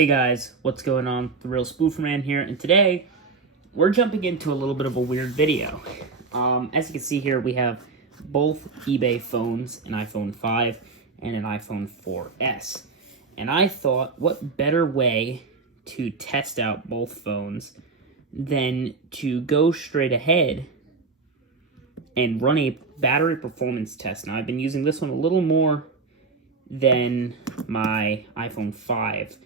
Hey guys, what's going on? The Real Spooferman here, and today we're jumping into a little bit of a weird video. As you can see here, we have both eBay phones, an iPhone 5 and an iPhone 4S. And I thought, what better way to test out both phones than to go straight ahead and run a battery performance test. Now, I've been using this one a little more than my iPhone 5.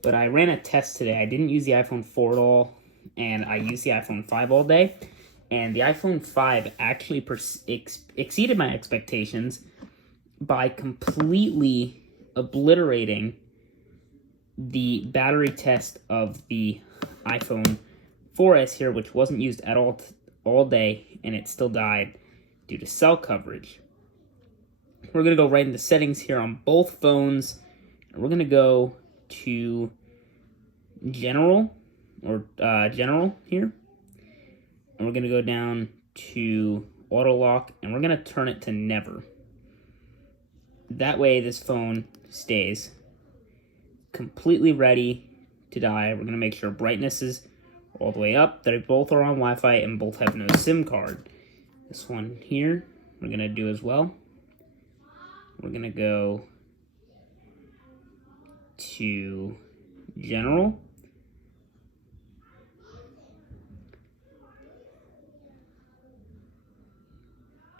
But I ran a test today. I didn't use the iPhone 4 at all, and I used the iPhone 5 all day. And the iPhone 5 actually exceeded my expectations by completely obliterating the battery test of the iPhone 4S here, which wasn't used at all day, and it still died due to cell coverage. We're going to go right into settings here on both phones, and we're going to go to general here, and we're going to go down to auto lock, and we're going to turn it to never. That way this phone stays completely ready to die. We're going to make sure brightness is all the way up, that both are on Wi-Fi and both have no SIM card. This one here we're going to do as well. We're going to go to general,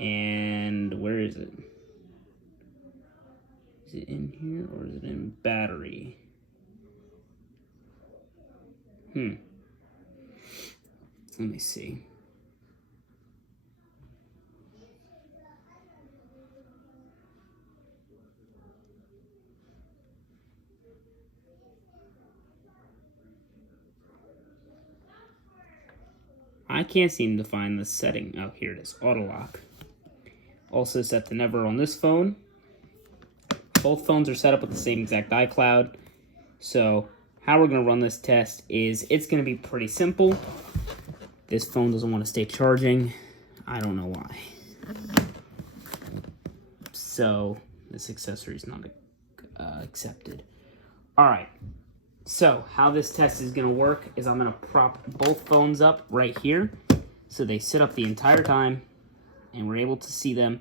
and where is it? Is it in here or is it in battery? Let me see. I can't seem to find the setting. Oh, here it is, auto lock. Also set to never on this phone. Both phones are set up with the same exact iCloud. So how we're going to run this test is it's going to be pretty simple. This phone doesn't want to stay charging. I don't know why. So this accessory is not accepted. All right. So how this test is going to work is I'm going to prop both phones up right here so they sit up the entire time and we're able to see them.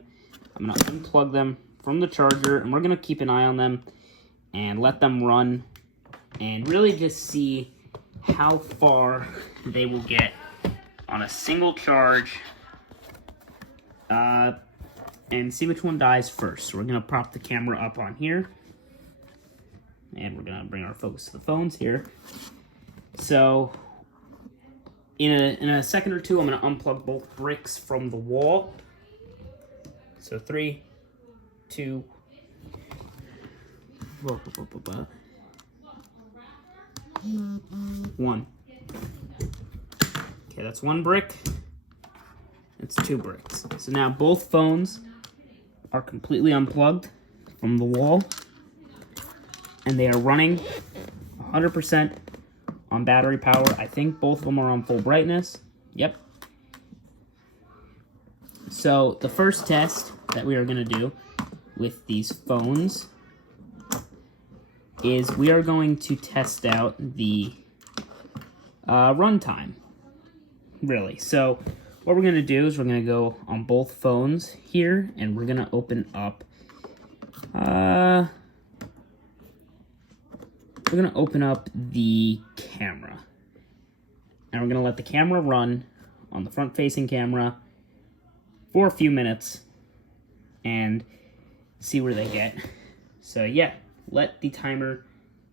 I'm going to unplug them from the charger, and we're going to keep an eye on them and let them run and really just see how far they will get on a single charge and see which one dies first. So we're going to prop the camera up on here. And we're going to bring our focus to the phones here. So in a second or two, I'm going to unplug both bricks from the wall. So 3, 2, 1. Okay, that's one brick. It's 2 bricks. So now both phones are completely unplugged from the wall, and they are running 100% on battery power. I think both of them are on full brightness. Yep. So the first test that we are going to do with these phones is we are going to test out the runtime, really. So what we're going to do is we're going to go on both phones here, and we're going to open up the camera. And we're going to let the camera run on the front-facing camera for a few minutes and see where they get. So yeah, let the timer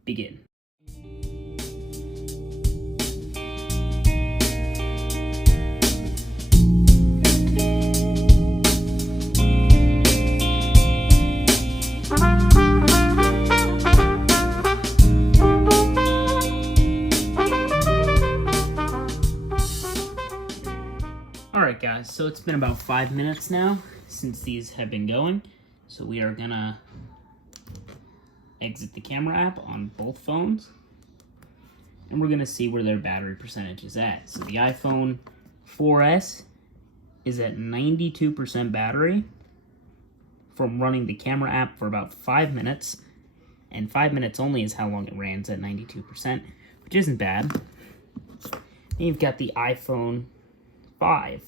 begin. Alright guys, so it's been about 5 minutes now since these have been going. So we are gonna exit the camera app on both phones, and we're gonna see where their battery percentage is at. So the iPhone 4S is at 92% battery from running the camera app for about 5 minutes, and 5 minutes only is how long it ran at 92%, which isn't bad. And you've got the iPhone 5,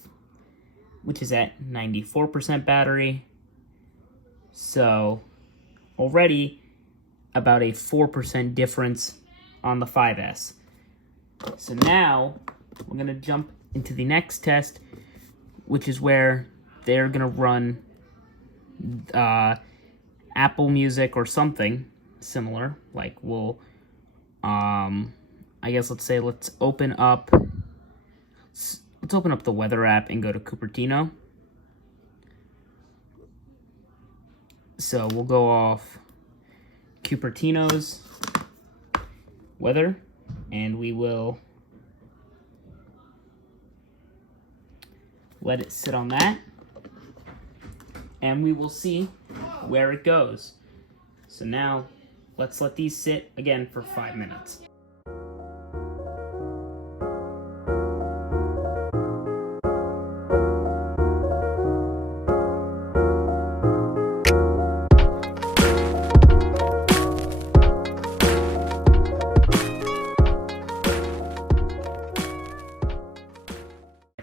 which is at 94% battery. So already about a 4% difference on the 5S. So now we're going to jump into the next test, which is where they're going to run Apple Music or something similar. Like we'll, I guess let's open up the weather app and go to Cupertino. So we'll go off Cupertino's weather, and we will let it sit on that, and we will see where it goes. So now, let's let these sit again for 5 minutes.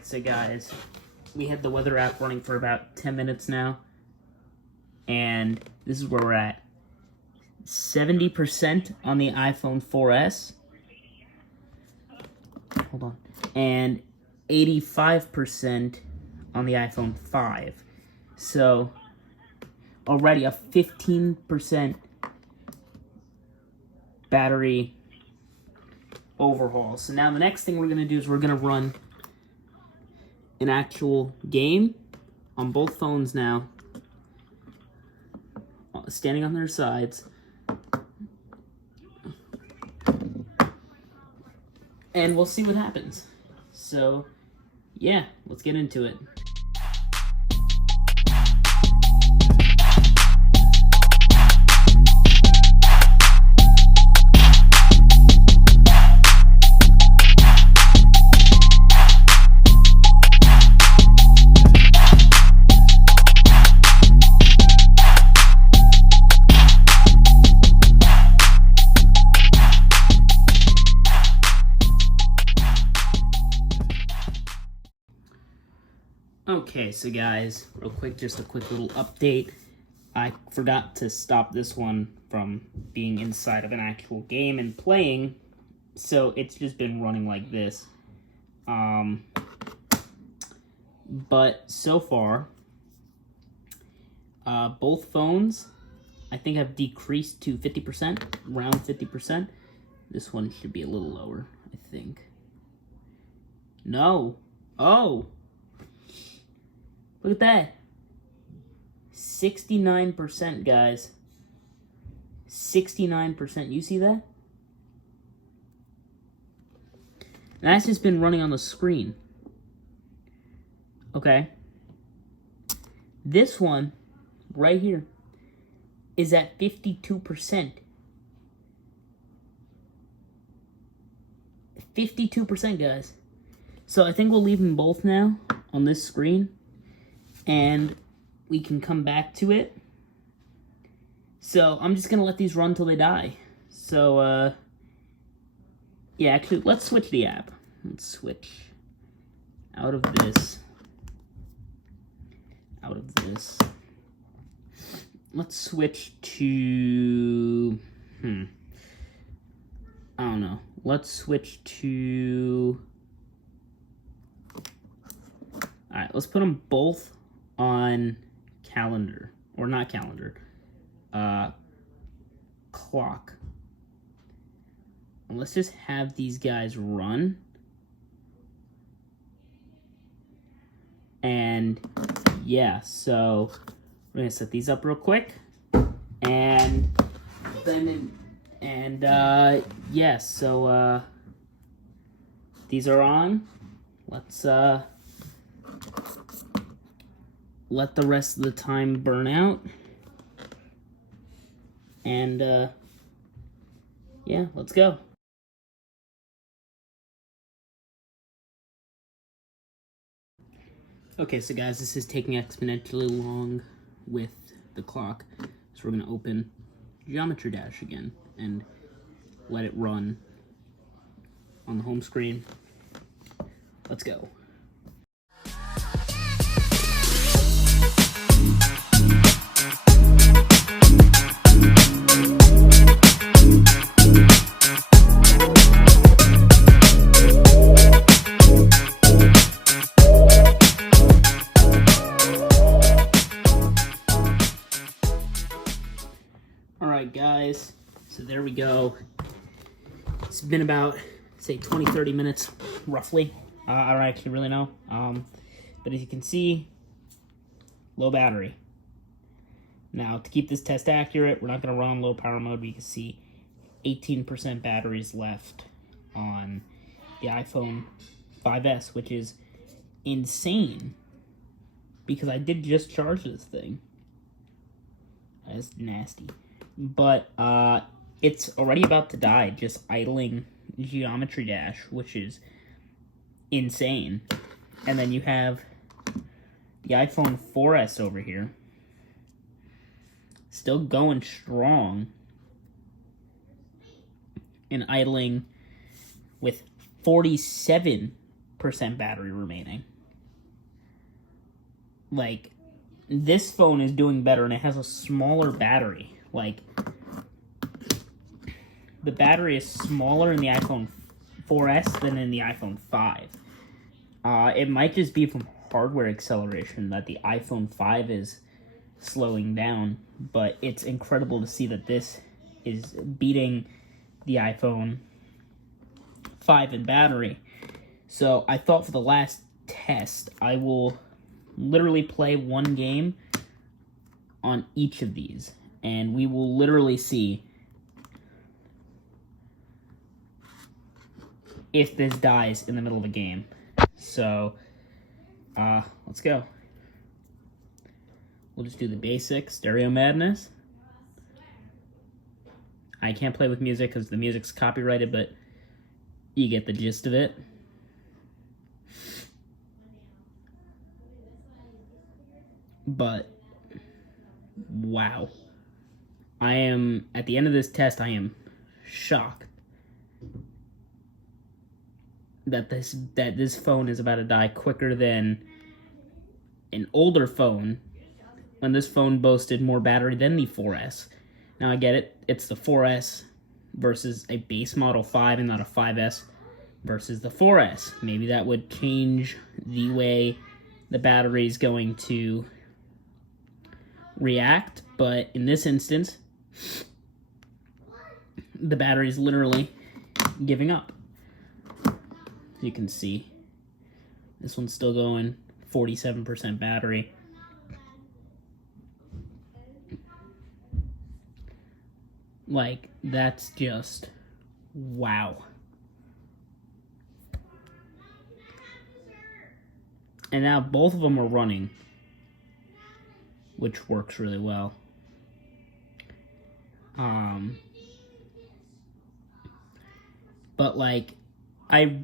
So guys, we had the weather app running for about 10 minutes now, and this is where we're at. 70% on the iPhone 4S. Hold on. And 85% on the iPhone 5. So already a 15% battery overhaul. So now the next thing we're going to do is we're going to run an actual game on both phones now, standing on their sides, and we'll see what happens. So yeah, let's get into it. Okay, so guys, real quick, just a quick little update. I forgot to stop this one from being inside of an actual game and playing, so it's just been running like this. But so far, both phones, I think, have decreased to 50%, around 50%. This one should be a little lower, I think. No. Oh! Look at that. 69%, guys. 69%. You see that? And that's just been running on the screen. Okay. This one, right here, is at 52%. 52%, guys. So I think we'll leave them both now on this screen, and we can come back to it. So I'm just gonna let these run till they die. So yeah, actually, let's switch the app. Let's switch out of this. Let's switch to, I don't know. Let's switch to, alright, let's put them both on calendar, or not calendar, clock. And let's just have these guys run. And yeah, so we're gonna set these up real quick, and then yeah, so these are on. Let's let the rest of the time burn out, and yeah, let's go. Okay, so guys, this is taking exponentially long with the clock, so we're gonna open Geometry Dash again and let it run on the home screen. Let's go. Alright guys, so there we go. It's been about, say, 20-30 minutes, roughly. I don't actually really know. But as you can see, low battery. Now, to keep this test accurate, we're not going to run on low power mode, but you can see 18% batteries left on the iPhone 5S, which is insane, because I did just charge this thing. That's nasty. But it's already about to die just idling Geometry Dash, which is insane. And then you have the iPhone 4S over here, still going strong and idling with 47% battery remaining. Like, this phone is doing better, and it has a smaller battery. Like, the battery is smaller in the iPhone 4S than in the iPhone 5. It might just be from hardware acceleration that the iPhone 5 is slowing down, but it's incredible to see that this is beating the iPhone 5 in battery. So I thought for the last test, I will literally play one game on each of these, and we will literally see if this dies in the middle of the game. So, let's go. We'll just do the basic stereo madness. I can't play with music because the music's copyrighted, but you get the gist of it. But, wow. I am, at the end of this test, I am shocked that this phone is about to die quicker than an older phone, when this phone boasted more battery than the 4S. Now I get it, it's the 4S versus a base model 5 and not a 5S versus the 4S. Maybe that would change the way the battery is going to react, but in this instance, the battery is literally giving up. You can see this one's still going, 47% battery. Like, that's just wow. And now both of them are running, which works really well. But like, I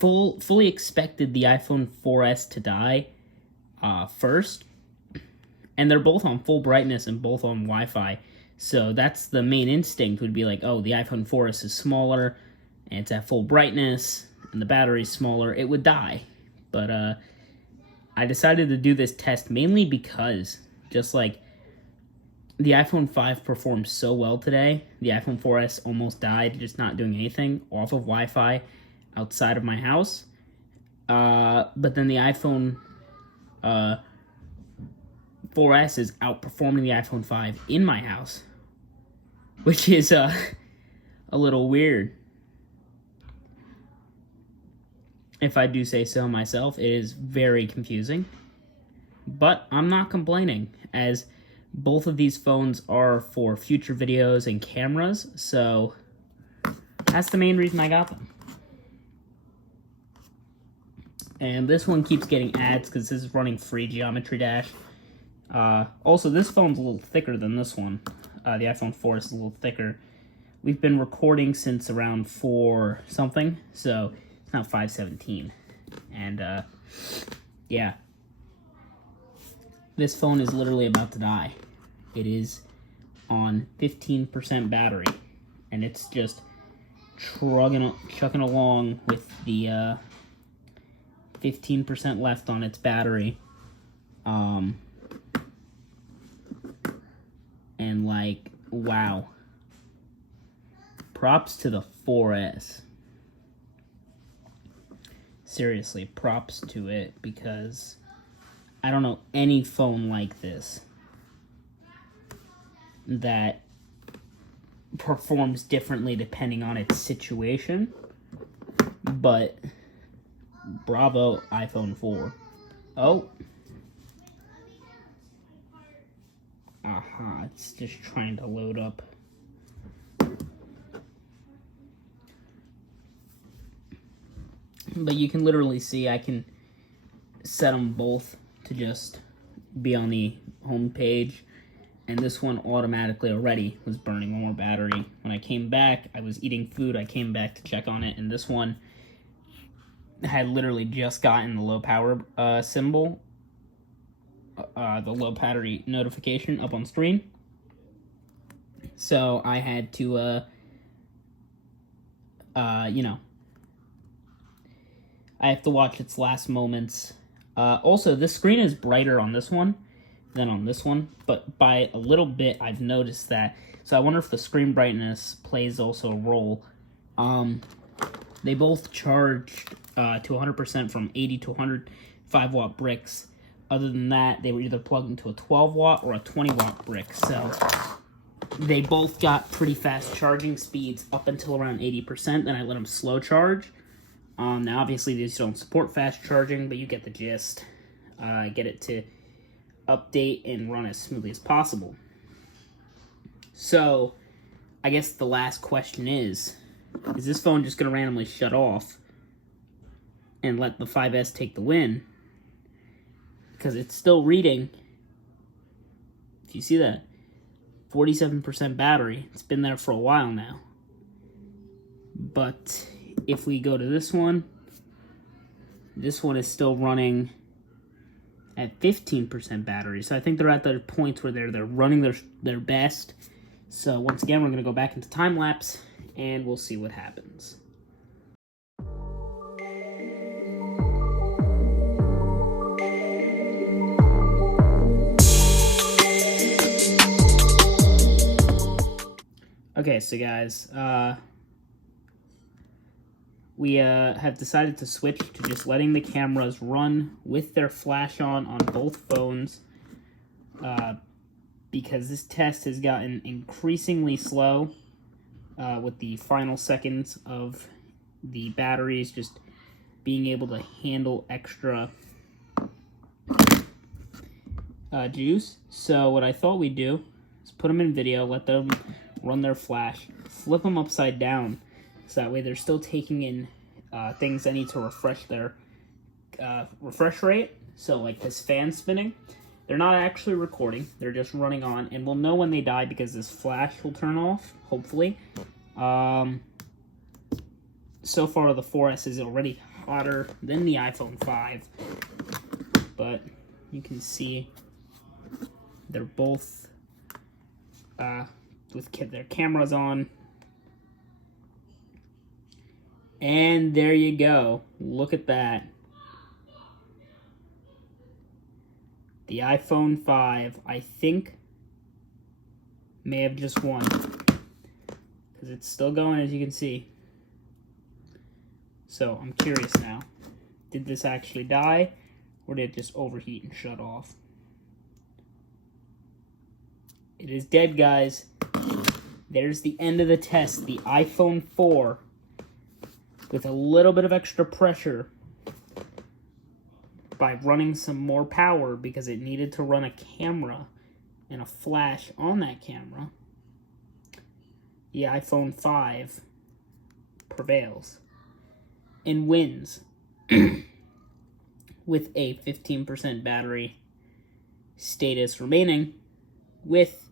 fully expected the iPhone 4S to die first, and they're both on full brightness and both on Wi-Fi, so that's the main instinct, would be like, oh, the iPhone 4S is smaller and it's at full brightness and the battery's smaller, it would die. But I decided to do this test mainly because just like the iPhone 5 performed so well today, the iPhone 4S almost died just not doing anything off of Wi-Fi outside of my house. But then the iPhone 4S is outperforming the iPhone 5 in my house, which is a little weird, if I do say so myself. It is very confusing, but I'm not complaining, as both of these phones are for future videos and cameras, so that's the main reason I got them. And this one keeps getting ads because this is running free Geometry Dash. Also, this phone's a little thicker than this one. The iPhone 4 is a little thicker. We've been recording since around 4 something, so it's not 5:17. And yeah, this phone is literally about to die. It is on 15% battery, and it's just chucking along with the 15% left on its battery. And like, wow. Props to the 4S. Seriously, props to it, because I don't know any phone like this that performs differently depending on its situation. But bravo, iPhone 4. Oh. Aha, it's just trying to load up. But you can literally see I can set them both to just be on the home page. And this one automatically already was burning more battery. When I came back, I was eating food. I came back to check on it. And this one had literally just gotten the low power symbol. The low battery notification up on screen. So I had to, I have to watch its last moments. Also, this screen is brighter on this one than on this one, but by a little bit, I've noticed that. So I wonder if the screen brightness plays also a role. They both charged to 100% from 80 to 105 watt bricks. Other than that, they were either plugged into a 12 watt or a 20 watt brick. So they both got pretty fast charging speeds up until around 80%. Then I let them slow charge. Now, obviously, these don't support fast charging, but you get the gist. Get it to update and run as smoothly as possible. So, I guess the last question is this phone just going to randomly shut off and let the 5S take the win? Because it's still reading, if you see that, 47% battery. It's been there for a while now. But if we go to this one is still running at 15% battery. So I think they're at the points where they're running their best. So once again, we're going to go back into time lapse and we'll see what happens. Okay, so guys, we have decided to switch to just letting the cameras run with their flash on both phones, because this test has gotten increasingly slow with the final seconds of the batteries just being able to handle extra juice. So what I thought we'd do is put them in video, let them run their flash, flip them upside down, so that way they're still taking in things that need to refresh their refresh rate. So like this fan spinning, they're not actually recording, they're just running on, and we'll know when they die because this flash will turn off, hopefully. So far the 4S is already hotter than the iPhone 5, but you can see they're both with their cameras on. And there you go. Look at that. The iPhone 5, I think, may have just won. Because it's still going, as you can see. So, I'm curious now. Did this actually die? Or did it just overheat and shut off? It is dead, guys. There's the end of the test. The iPhone 4, with a little bit of extra pressure, by running some more power because it needed to run a camera and a flash on that camera, the iPhone 5 prevails and wins with a 15% battery status remaining with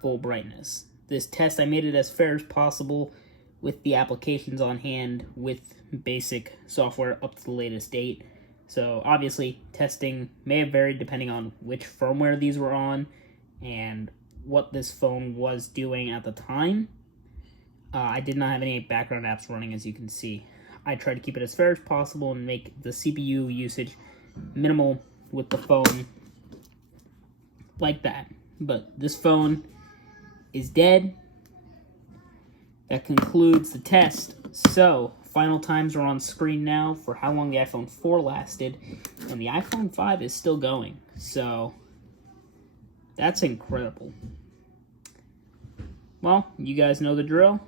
full brightness. This test, I made it as fair as possible with the applications on hand, with basic software up to the latest date. So obviously testing may have varied depending on which firmware these were on and what this phone was doing at the time. I did not have any background apps running, as you can see. I tried to keep it as fair as possible and make the CPU usage minimal with the phone like that. But this phone is dead. That concludes the test. So, final times are on screen now for how long the iPhone 4 lasted, and the iPhone 5 is still going. So, that's incredible. Well, you guys know the drill.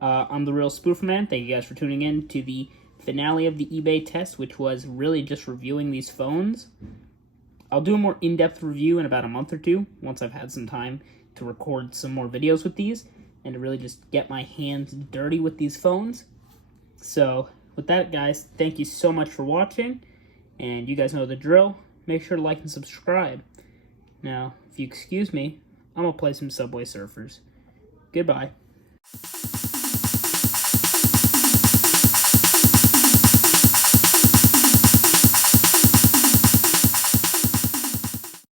I'm the Real Spooferman. Thank you guys for tuning in to the finale of the eBay test, which was really just reviewing these phones. I'll do a more in-depth review in about a month or two, once I've had some time to record some more videos with these, and to really just get my hands dirty with these phones. So, with that, guys, thank you so much for watching, and you guys know the drill. Make sure to like and subscribe. Now, if you excuse me, I'm going to play some Subway Surfers. Goodbye.